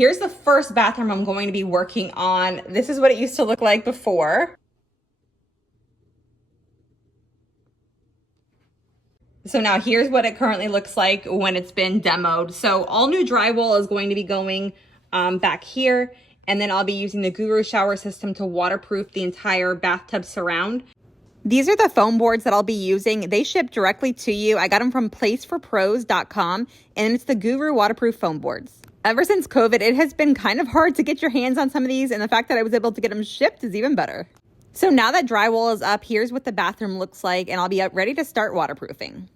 Here's the first bathroom I'm going to be working on. This is what it used to look like before. So now here's what it currently looks like when it's been demoed. So all new drywall is going to be going back here, and then I'll be using the Guru shower system to waterproof the entire bathtub surround. These are the foam boards that I'll be using. They ship directly to you. I got them from placeforpros.com, and it's the Guru waterproof foam boards. Ever since COVID, it has been kind of hard to get your hands on some of these, and the fact that I was able to get them shipped is even better. So now that drywall is up, here's what the bathroom looks like, and I'll be ready to start waterproofing.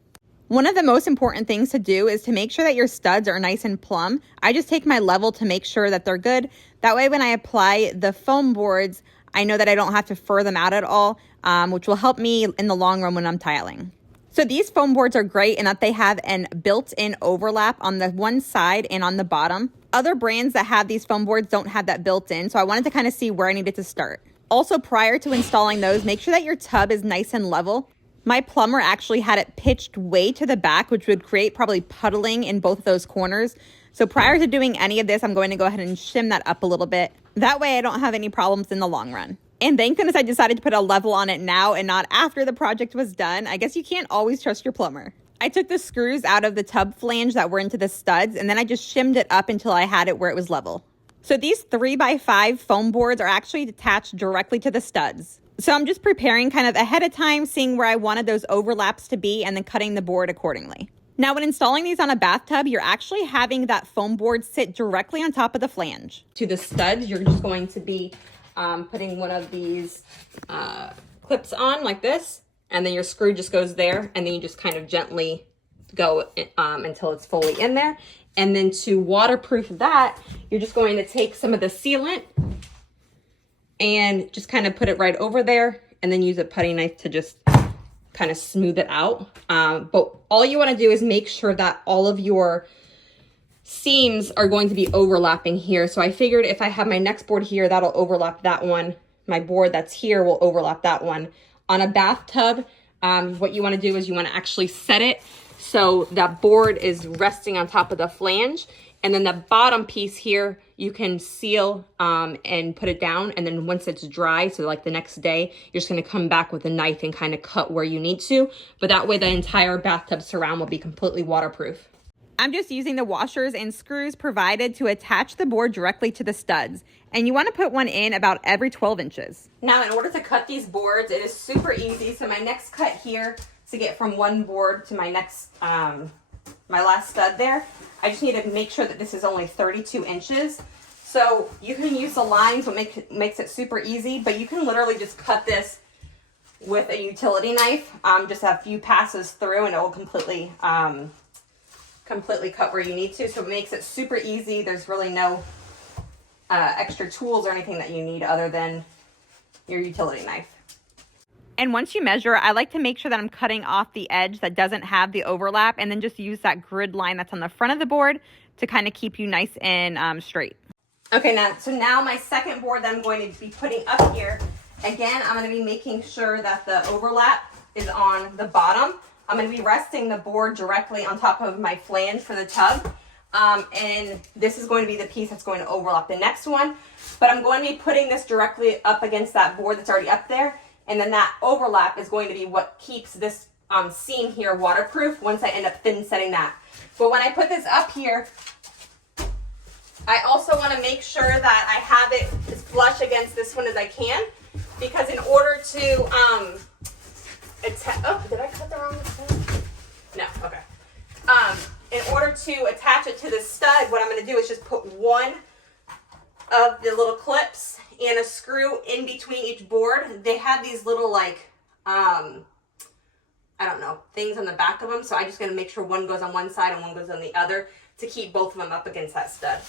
One of the most important things to do is to make sure that your studs are nice and plumb. I just take my level to make sure that they're good. That way when I apply the foam boards, I know that I don't have to fur them out at all, which will help me in the long run when I'm tiling. So these foam boards are great in that they have an built-in overlap on the one side and on the bottom. Other brands that have these foam boards don't have that built in, so I wanted to kind of see where I needed to start. Also, prior to installing those, make sure that your tub is nice and level. My plumber actually had it pitched way to the back, which would create probably puddling in both of those corners. So prior to doing any of this, I'm going to go ahead and shim that up a little bit. That way I don't have any problems in the long run. And thank goodness I decided to put a level on it now and not after the project was done. I guess you can't always trust your plumber. I took the screws out of the tub flange that were into the studs, and then I just shimmed it up until I had it where it was level. So these 3x5 foam boards are actually attached directly to the studs. So I'm just preparing kind of ahead of time, seeing where I wanted those overlaps to be, and then cutting the board accordingly. Now, when installing these on a bathtub, you're actually having that foam board sit directly on top of the flange. To the studs, you're just going to be putting one of these clips on like this, and then your screw just goes there, and then you just kind of gently go until it's fully in there. And then to waterproof that, you're just going to take some of the sealant and just kind of put it right over there, and then use a putty knife to just kind of smooth it out. But all you want to do is make sure that all of your seams are going to be overlapping here. So I figured if I have my next board here, that'll overlap that one. My board that's here will overlap that one. On a bathtub, what you want to do is you want to actually set it so that board is resting on top of the flange, and then the bottom piece here you can seal and put it down, and then once it's dry, so like the next day, you're just going to come back with a knife and kind of cut where you need to, but that way the entire bathtub surround will be completely waterproof. I'm just using the washers and screws provided to attach the board directly to the studs, and you want to put one in about every 12 inches. Now, in order to cut these boards, it is super easy. So my next cut here, to get from one board to my next, my last stud there, I just need to make sure that this is only 32 inches. So you can use the lines, what makes it super easy, but you can literally just cut this with a utility knife, just a few passes through, and it will completely cut where you need to. So it makes it super easy. There's really no extra tools or anything that you need other than your utility knife. And once you measure, I like to make sure that I'm cutting off the edge that doesn't have the overlap, and then just use that grid line that's on the front of the board to kind of keep you nice and straight. Okay, now my second board that I'm going to be putting up here, again, I'm going to be making sure that the overlap is on the bottom. I'm going to be resting the board directly on top of my flange for the tub. And this is going to be the piece that's going to overlap the next one. But I'm going to be putting this directly up against that board that's already up there. And then that overlap is going to be what keeps this seam here waterproof once I end up thin setting that. But when I put this up here, I also want to make sure that I have it as flush against this one as I can. Because in order to, oh, did I cut the wrong thing? No, okay. In order to attach it to the stud, what I'm going to do is just put one of the little clips and a screw in between each board. They have these little like, I don't know, things on the back of them. So I'm just going to make sure one goes on one side and one goes on the other to keep both of them up against that stud.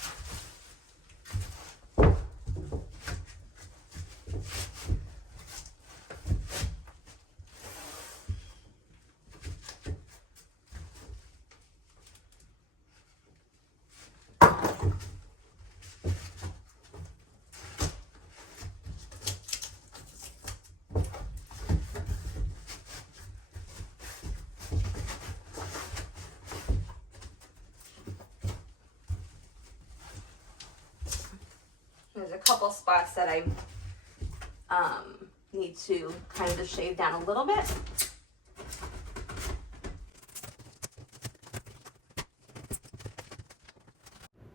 There's a couple spots that I need to kind of just shave down a little bit.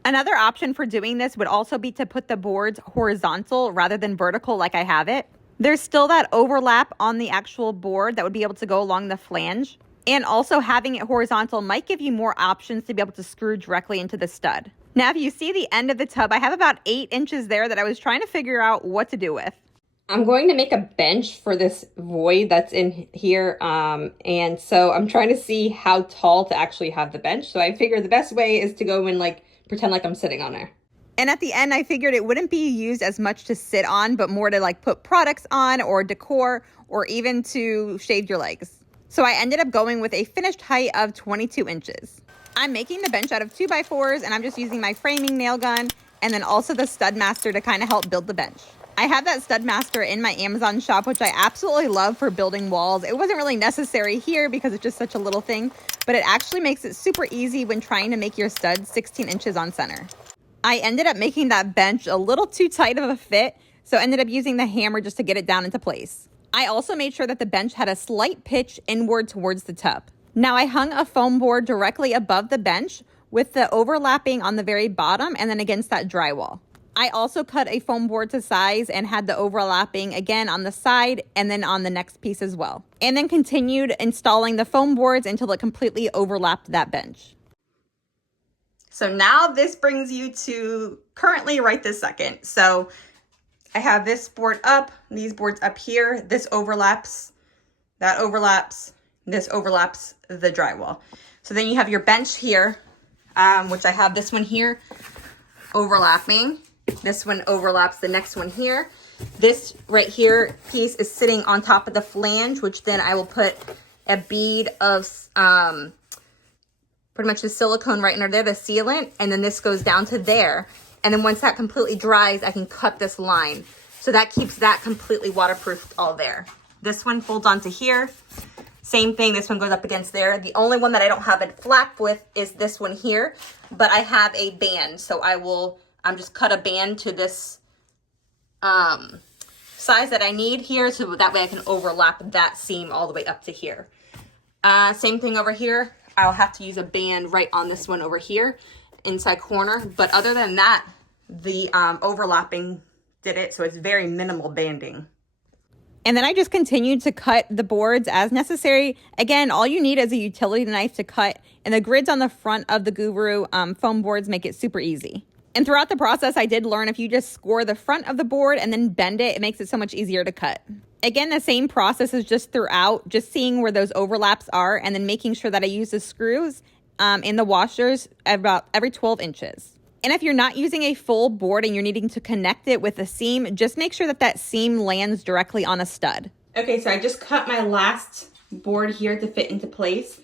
Another option for doing this would also be to put the boards horizontal rather than vertical like I have it. There's still that overlap on the actual board that would be able to go along the flange. And also having it horizontal might give you more options to be able to screw directly into the stud. Now, if you see the end of the tub, I have about 8 inches there that I was trying to figure out what to do with. I'm going to make a bench for this void that's in here. And so I'm trying to see how tall to actually have the bench. So I figured the best way is to go and like pretend like I'm sitting on there. And at the end, I figured it wouldn't be used as much to sit on, but more to like put products on or decor or even to shave your legs. So I ended up going with a finished height of 22 inches. I'm making the bench out of 2x4s and I'm just using my framing nail gun and then also the stud master to kind of help build the bench. I have that stud master in my Amazon shop, which I absolutely love for building walls. It wasn't really necessary here because it's just such a little thing, but it actually makes it super easy when trying to make your stud 16 inches on center. I ended up making that bench a little too tight of a fit, so I ended up using the hammer just to get it down into place. I also made sure that the bench had a slight pitch inward towards the tub. Now I hung a foam board directly above the bench with the overlapping on the very bottom and then against that drywall. I also cut a foam board to size and had the overlapping again on the side and then on the next piece as well. And then continued installing the foam boards until it completely overlapped that bench. So now this brings you to currently right this second. So I have this board up, these boards up here. This overlaps, that overlaps, this overlaps the drywall. So then you have your bench here, which I have this one here overlapping. This one overlaps the next one here. This right here piece is sitting on top of the flange, which then I will put a bead of pretty much the silicone right under there, the sealant, and then this goes down to there. And then once that completely dries, I can cut this line. So that keeps that completely waterproof all there. This one folds onto here. Same thing, this one goes up against there. The only one that I don't have it flap with is this one here, but I have a band. So I'm just cut a band to this size that I need here, so that way I can overlap that seam all the way up to here. Same thing over here. I'll have to use a band right on this one over here, inside corner. But other than that, the overlapping did it, so it's very minimal banding. And then I just continued to cut the boards as necessary. Again, all you need is a utility knife to cut, and the grids on the front of the Guru foam boards make it super easy. And throughout the process, I did learn if you just score the front of the board and then bend it, it makes it so much easier to cut. Again, the same process is just throughout, just seeing where those overlaps are and then making sure that I use the screws in the washers about every 12 inches. And if you're not using a full board and you're needing to connect it with a seam, just make sure that that seam lands directly on a stud. Okay, so I just cut my last board here to fit into place.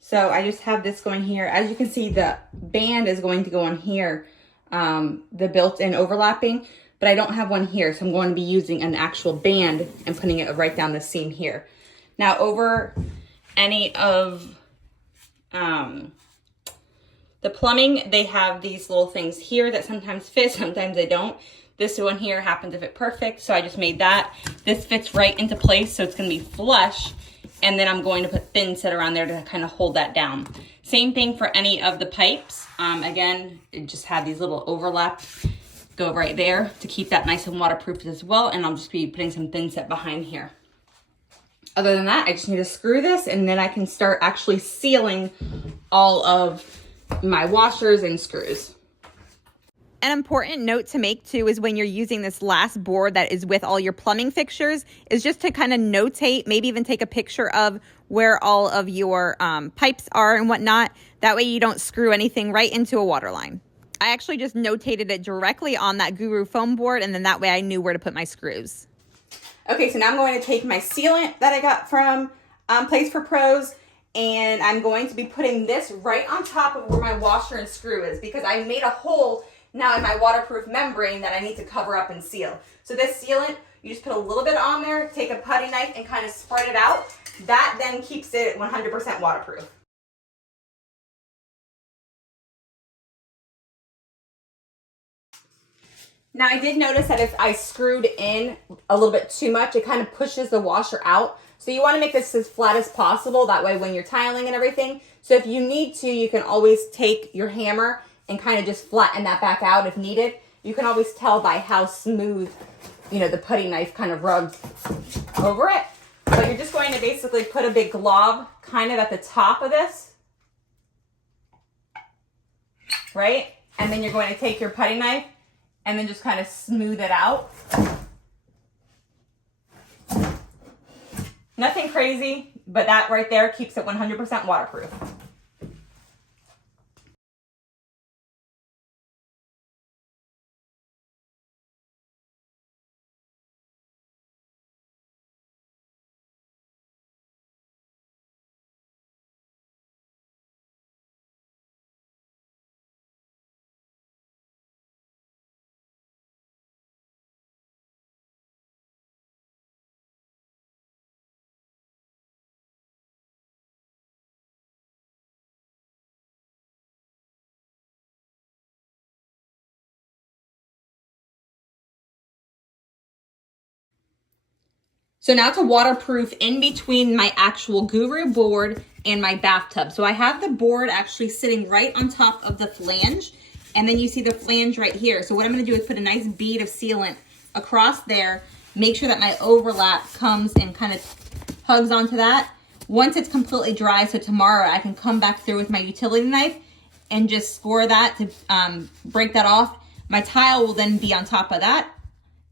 So I just have this going here. As you can see, the band is going to go on here, the built-in overlapping, but I don't have one here. So I'm going to be using an actual band and putting it right down the seam here. Now over any of the plumbing, they have these little things here that sometimes fit, sometimes they don't. This one here happened to fit perfect, so I just made that. This fits right into place, so it's gonna be flush, and then I'm going to put thin set around there to kind of hold that down. Same thing for any of the pipes. Again, it just have these little overlaps go right there to keep that nice and waterproof as well, and I'll just be putting some thin set behind here. Other than that, I just need to screw this, and then I can start actually sealing all of my washers and screws. An important note to make too is when you're using this last board that is with all your plumbing fixtures is just to kind of notate, maybe even take a picture of where all of your pipes are and whatnot. That way you don't screw anything right into a water line. I actually just notated it directly on that Guru foam board, and then that way I knew where to put my screws. Okay, so now I'm going to take my sealant that I got from Place for Pros, and I'm going to be putting this right on top of where my washer and screw is, because I made a hole now in my waterproof membrane that I need to cover up and seal. So this sealant, you just put a little bit on there, take a putty knife and kind of spread it out. That then keeps it 100% waterproof. Now I did notice that if I screwed in a little bit too much, it kind of pushes the washer out. So you want to make this as flat as possible. That way when you're tiling and everything. So if you need to, you can always take your hammer and kind of just flatten that back out if needed. You can always tell by how smooth, you know, the putty knife kind of rubs over it. But you're just going to basically put a big glob kind of at the top of this, right? And then you're going to take your putty knife and then just kind of smooth it out. Nothing crazy, but that right there keeps it 100% waterproof. So now to waterproof in between my actual Guru board and my bathtub. So I have the board actually sitting right on top of the flange, and then you see the flange right here. So what I'm gonna do is put a nice bead of sealant across there, make sure that my overlap comes and kind of hugs onto that. Once it's completely dry, so tomorrow I can come back through with my utility knife and just score that to break that off. My tile will then be on top of that,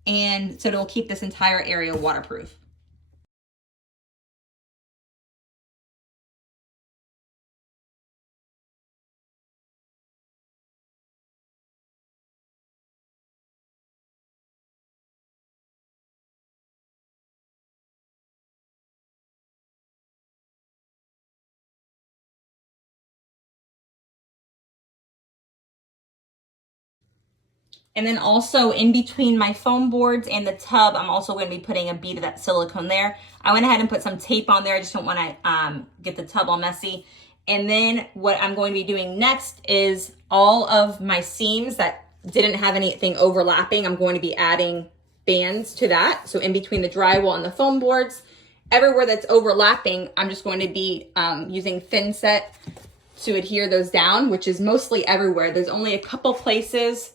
and so it'll keep this entire area waterproof. And then also in between my foam boards and the tub, I'm also going to be putting a bead of that silicone there. I went ahead and put some tape on there. I just don't want to get the tub all messy. And then what I'm going to be doing next is all of my seams that didn't have anything overlapping, I'm going to be adding bands to that. So in between the drywall and the foam boards, everywhere that's overlapping, I'm just going to be using thin set to adhere those down, which is mostly everywhere. There's only a couple places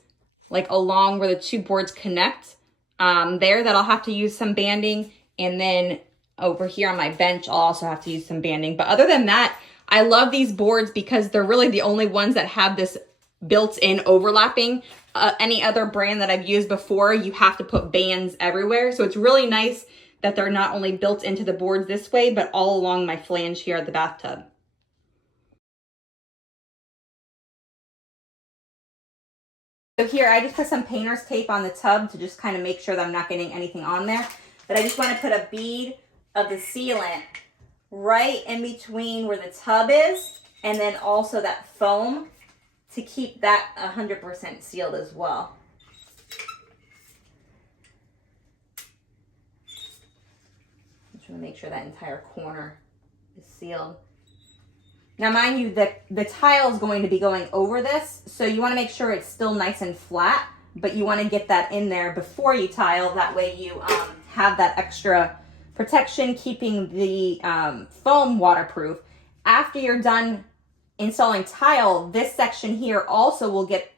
like along where the two boards connect there that I'll have to use some banding. And then over here on my bench, I'll also have to use some banding. But other than that, I love these boards because they're really the only ones that have this built-in overlapping. Any other brand that I've used before, you have to put bands everywhere. So it's really nice that they're not only built into the boards this way, but all along my flange here at the bathtub. So here, I just put some painter's tape on the tub to just kind of make sure that I'm not getting anything on there. But I just want to put a bead of the sealant right in between where the tub is, and then also that foam to keep that 100% sealed as well. Just want to make sure that entire corner is sealed. Now, mind you, the tile is going to be going over this, so you want to make sure it's still nice and flat, but you want to get that in there before you tile. That way you have that extra protection, keeping the foam waterproof. After you're done installing tile, this section here also will get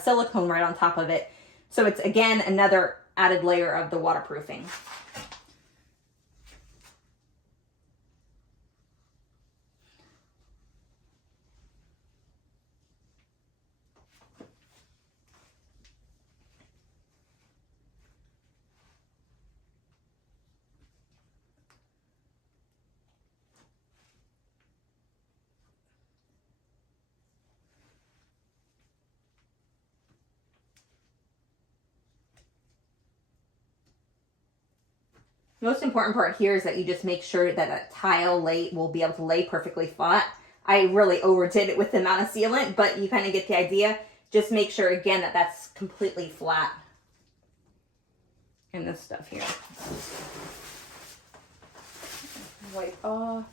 silicone right on top of it. So it's, again, another added layer of the waterproofing. Most important part here is that you just make sure that a tile will be able to lay perfectly flat. I really overdid it with the amount of sealant, but you kind of get the idea. Just make sure, again, that that's completely flat. And this stuff here. Wipe off.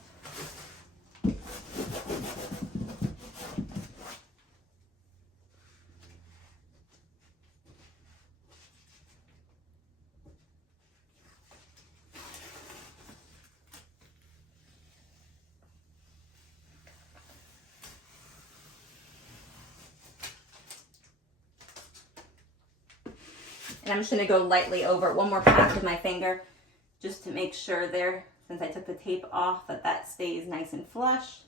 And I'm just gonna go lightly over it. One more pass with my finger, just to make sure there, since I took the tape off, that that stays nice and flush.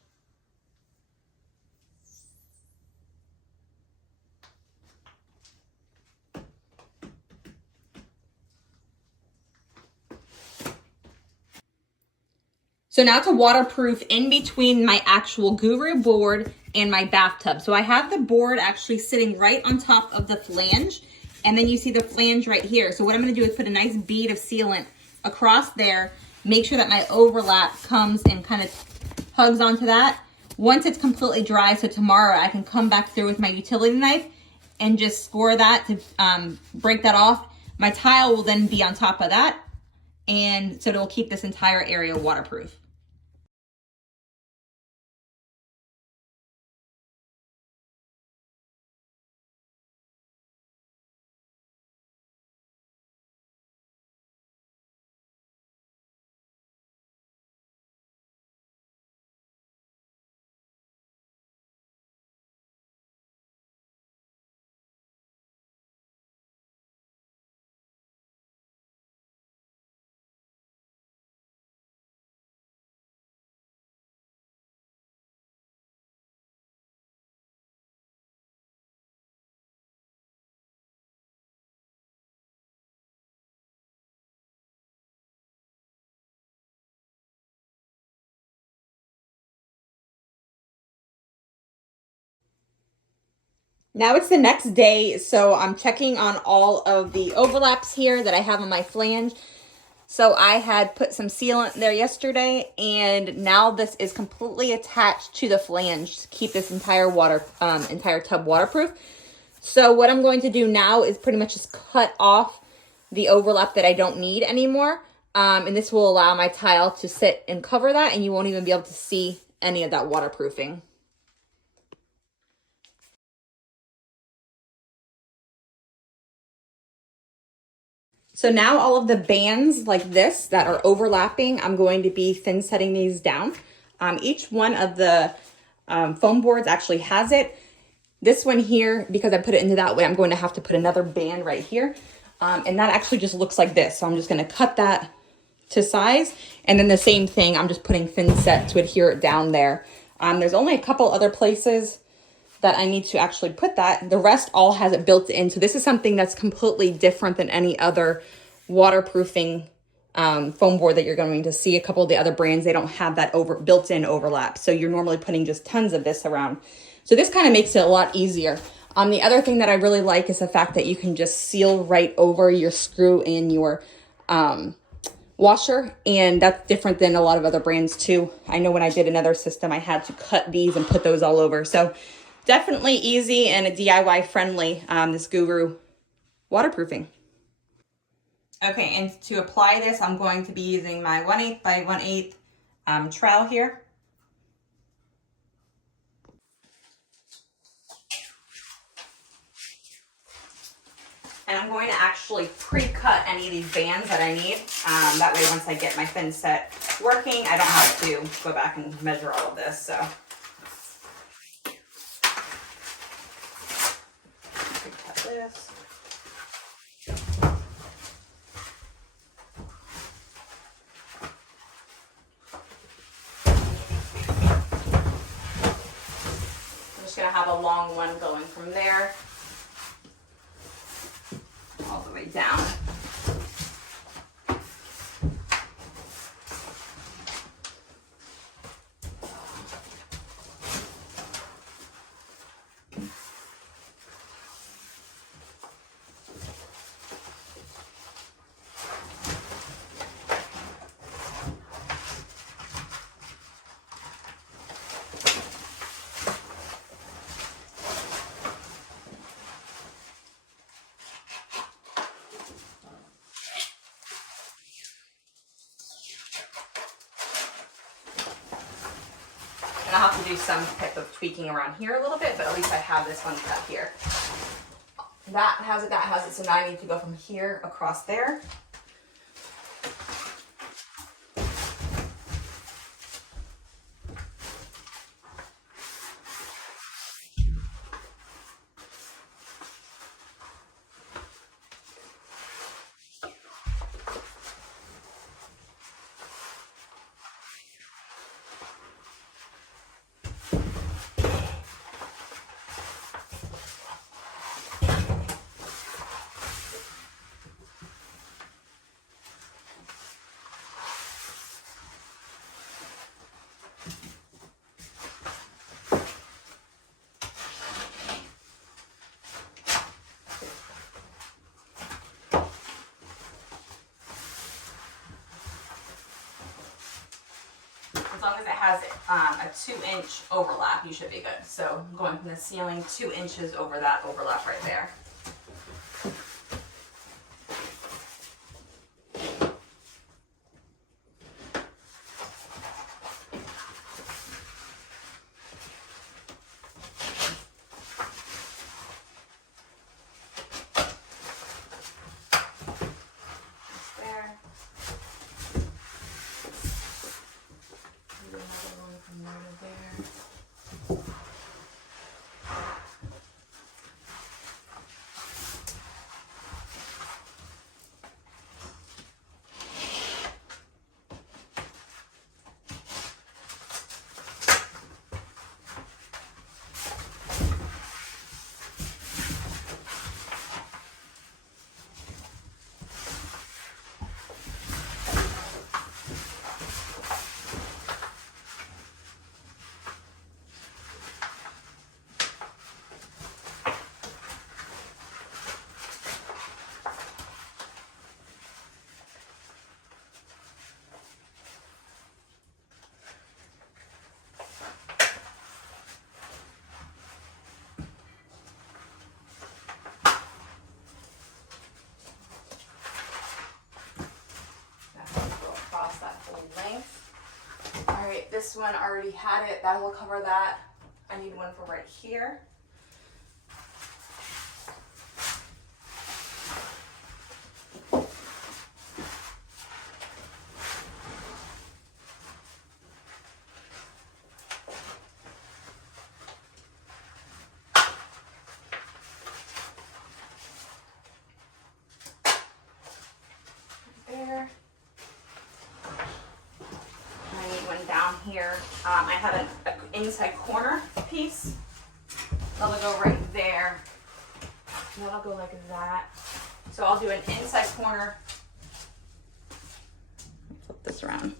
So now to waterproof in between my actual Guru board and my bathtub. So I have the board actually sitting right on top of the flange, and then you see the flange right here. So what I'm gonna do is put a nice bead of sealant across there, make sure that my overlap comes and kind of hugs onto that. Once it's completely dry, so tomorrow I can come back through with my utility knife and just score that to break that off. My tile will then be on top of that, and so it'll keep this entire area waterproof. Now it's the next day, so I'm checking on all of the overlaps here that I have on my flange. So I had put some sealant there yesterday, and now this is completely attached to the flange to keep this entire tub waterproof. So what I'm going to do now is pretty much just cut off the overlap that I don't need anymore. And this will allow my tile to sit and cover that, and you won't even be able to see any of that waterproofing. So now all of the bands like this that are overlapping, I'm going to be thin setting these down. Each one of the foam boards actually has it. This one here, because I put it into that way, I'm going to have to put another band right here. And that actually just looks like this. So I'm just going to cut that to size. And then the same thing, I'm just putting thin set to adhere it down there. There's only a couple other places that I need to actually put that. The rest all has it built in. So this is something that's completely different than any other waterproofing foam board that you're going to see. A couple of the other brands, they don't have that built-in overlap. So you're normally putting just tons of this around. So this kind of makes it a lot easier. The other thing that I really like is the fact that you can just seal right over your screw in your washer, and that's different than a lot of other brands too. I know when I did another system, I had to cut these and put those all over. So definitely easy and a DIY friendly, this Guru waterproofing. Okay, and to apply this, I'm going to be using my 1/8 by 1/8 trowel here. And I'm going to actually pre-cut any of these bands that I need. That way, once I get my thin set working, I don't have to go back and measure all of this. So pre-cut this. I'm just going to have a long one going from there all the way down. And I'll have to do some type of tweaking around here a little bit, but at least I have this one cut here. That has it, so now I need to go from here across there. long as it has a 2-inch overlap, you should be good. So I'm going from the ceiling 2 inches over that overlap right there. Alright, this one already had it. That will cover that. I need one for right here. There. I need one down here. I have an inside corner piece. That'll go right there. That'll go like that. So I'll do an inside corner. Flip this around.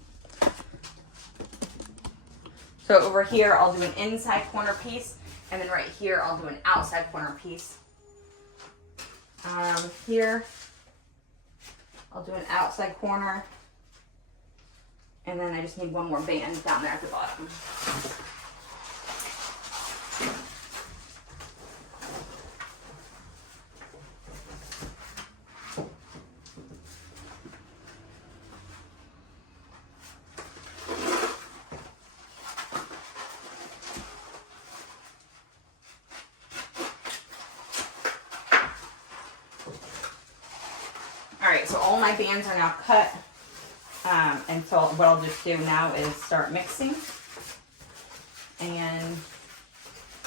So over here, I'll do an inside corner piece, and then right here, I'll do an outside corner piece. Here, I'll do an outside corner, and then I just need one more band down there at the bottom. All right, so all my bands are now cut. And so what I'll just do now is start mixing and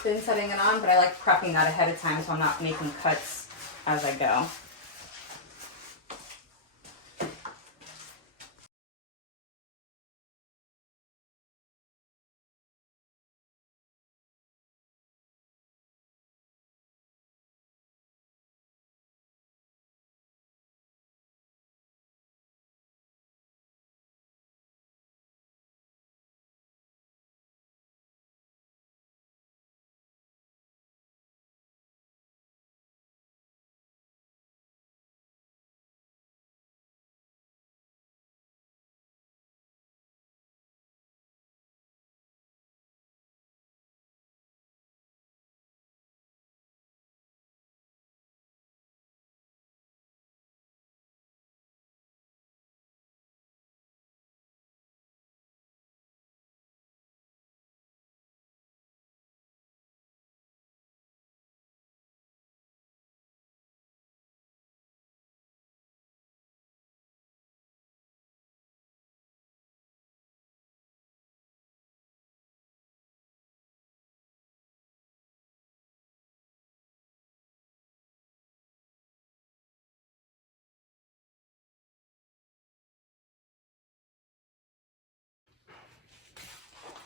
then setting it on, but I like prepping that ahead of time so I'm not making cuts as I go.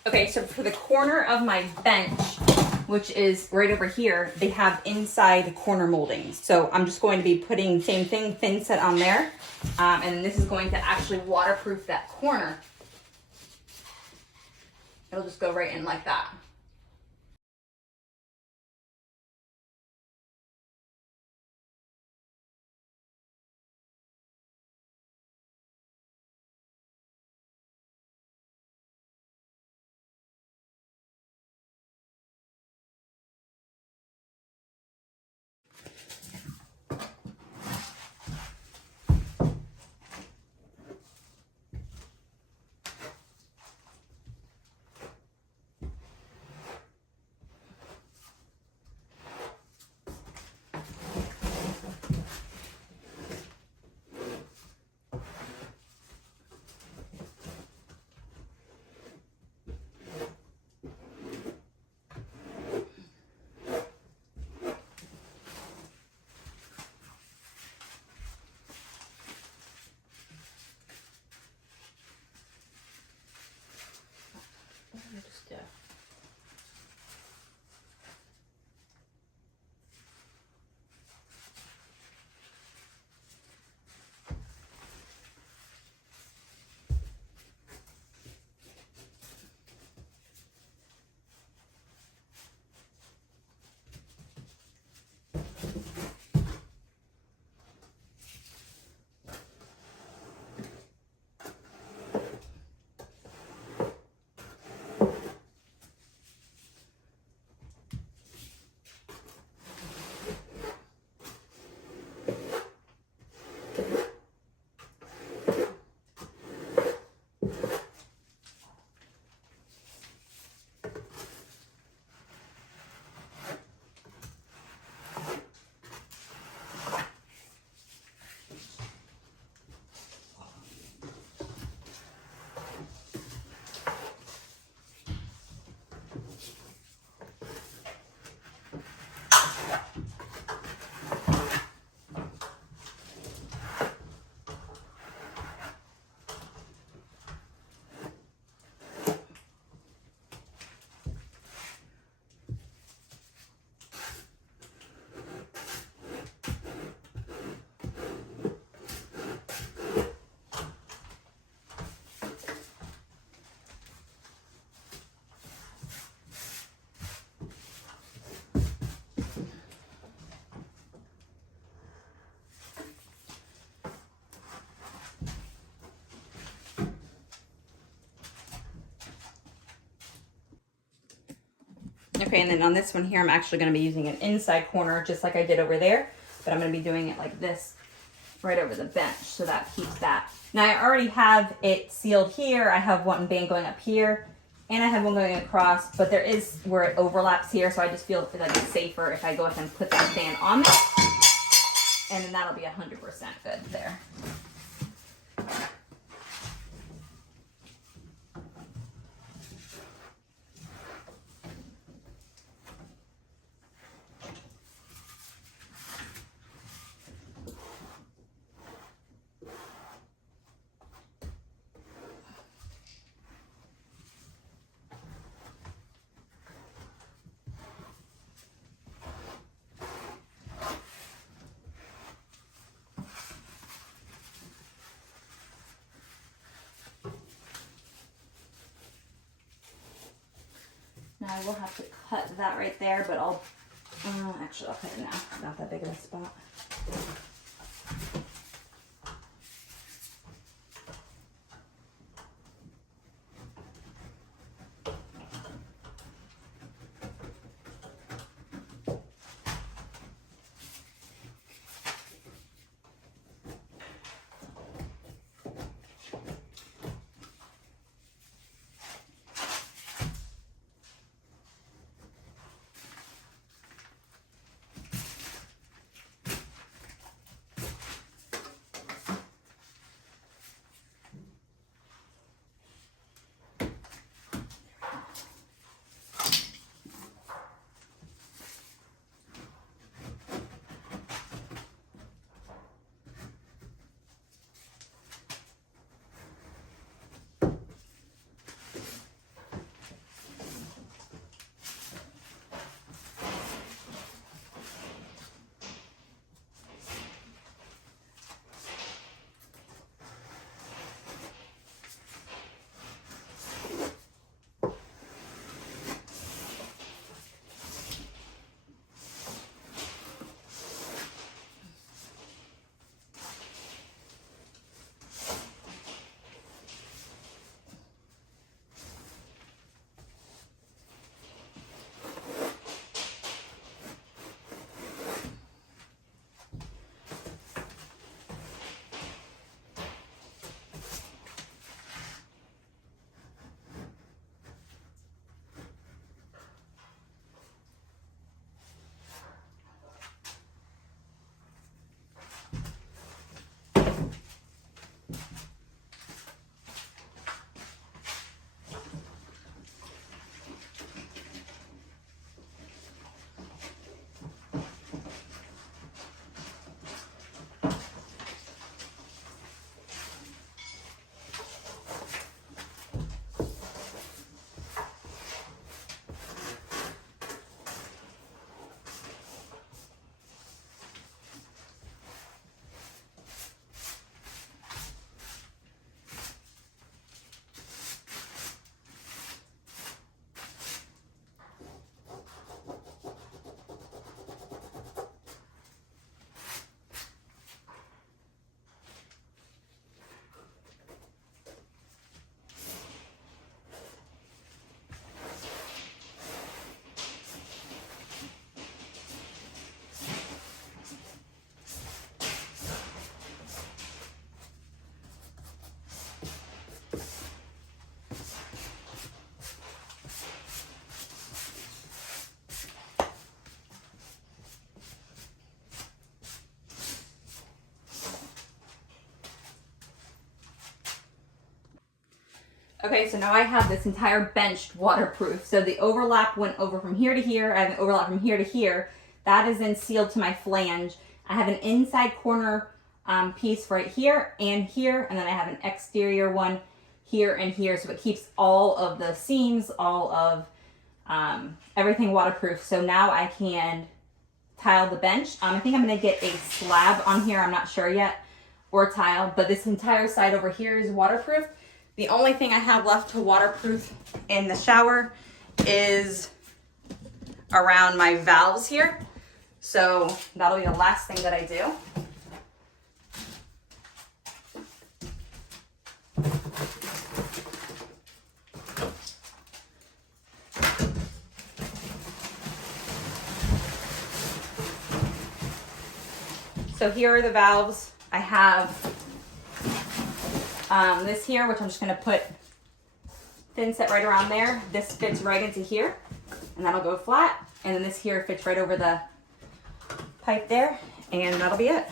Okay, so for the corner of my bench, which is right over here, they have inside corner moldings. So I'm just going to be putting same thing, thin set on there. And this is going to actually waterproof that corner. It'll just go right in like that. Okay, and then on this one here, I'm actually going to be using an inside corner just like I did over there, but I'm going to be doing it like this right over the bench, so that keeps that. Now I already have it sealed here. I have one band going up here, and I have one going across, but there is where it overlaps here, so I just feel like it's safer if I go ahead and put that band on there, and then that'll be 100% good there. Now I will have to cut that right there, but actually I'll cut it now. Not that big of a spot. Okay, so now I have this entire bench waterproof. So the overlap went over from here to here. I have an overlap from here to here. That is then sealed to my flange. I have an inside corner piece right here, and then I have an exterior one here and here. So it keeps all of the seams, all of everything waterproof. So now I can tile the bench. I think I'm gonna get a slab on here. I'm not sure yet, or tile, but this entire side over here is waterproof. The only thing I have left to waterproof in the shower is around my valves here. So that'll be the last thing that I do. So here are the valves. I have this here, which I'm just gonna put thin set right around there. This fits right into here, and that'll go flat. And then this here fits right over the pipe there, and that'll be it.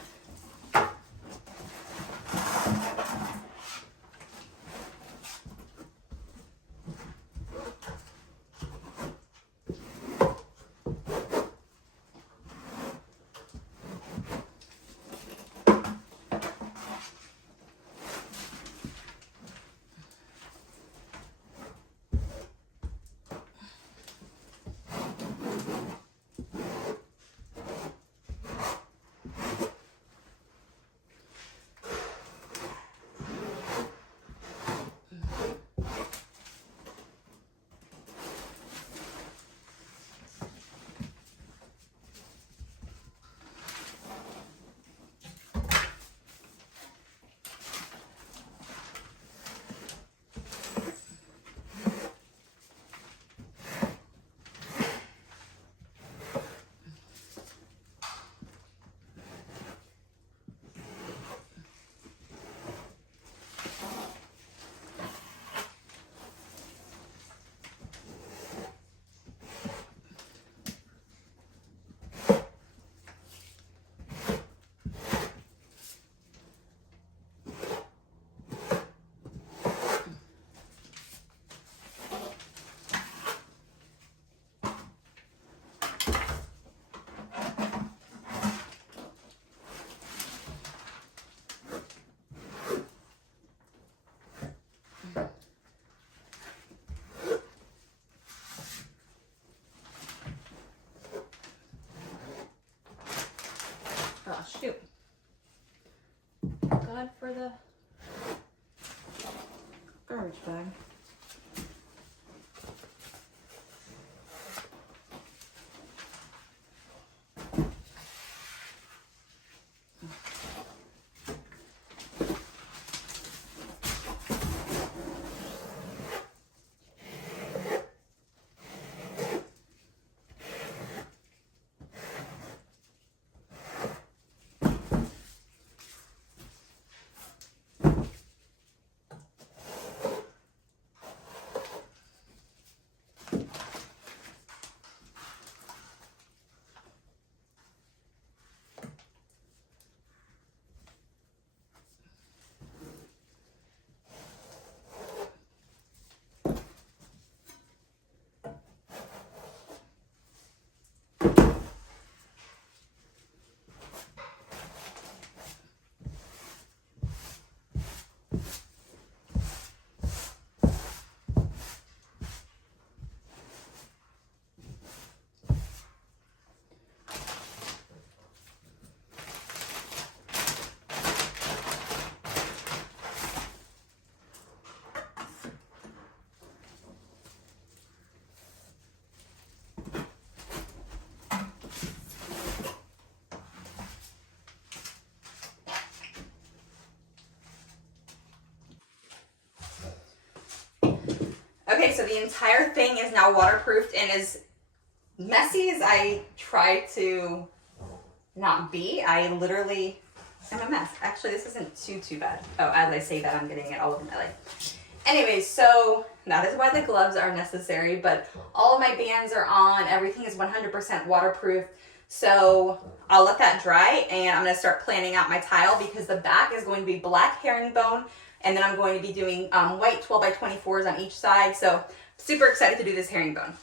Oh, shoot. God for the garbage bag. Okay, so the entire thing is now waterproofed, and as messy as I try to not be, I literally am a mess. Actually, this isn't too bad. Oh, as I say that, I'm getting it all over my leg. Anyways, so that is why the gloves are necessary, but all of my bands are on. Everything is 100% waterproof. So I'll let that dry, and I'm going to start planning out my tile because the back is going to be black herringbone, and then I'm going to be doing white 12 by 24s on each side. So super excited to do this herringbone.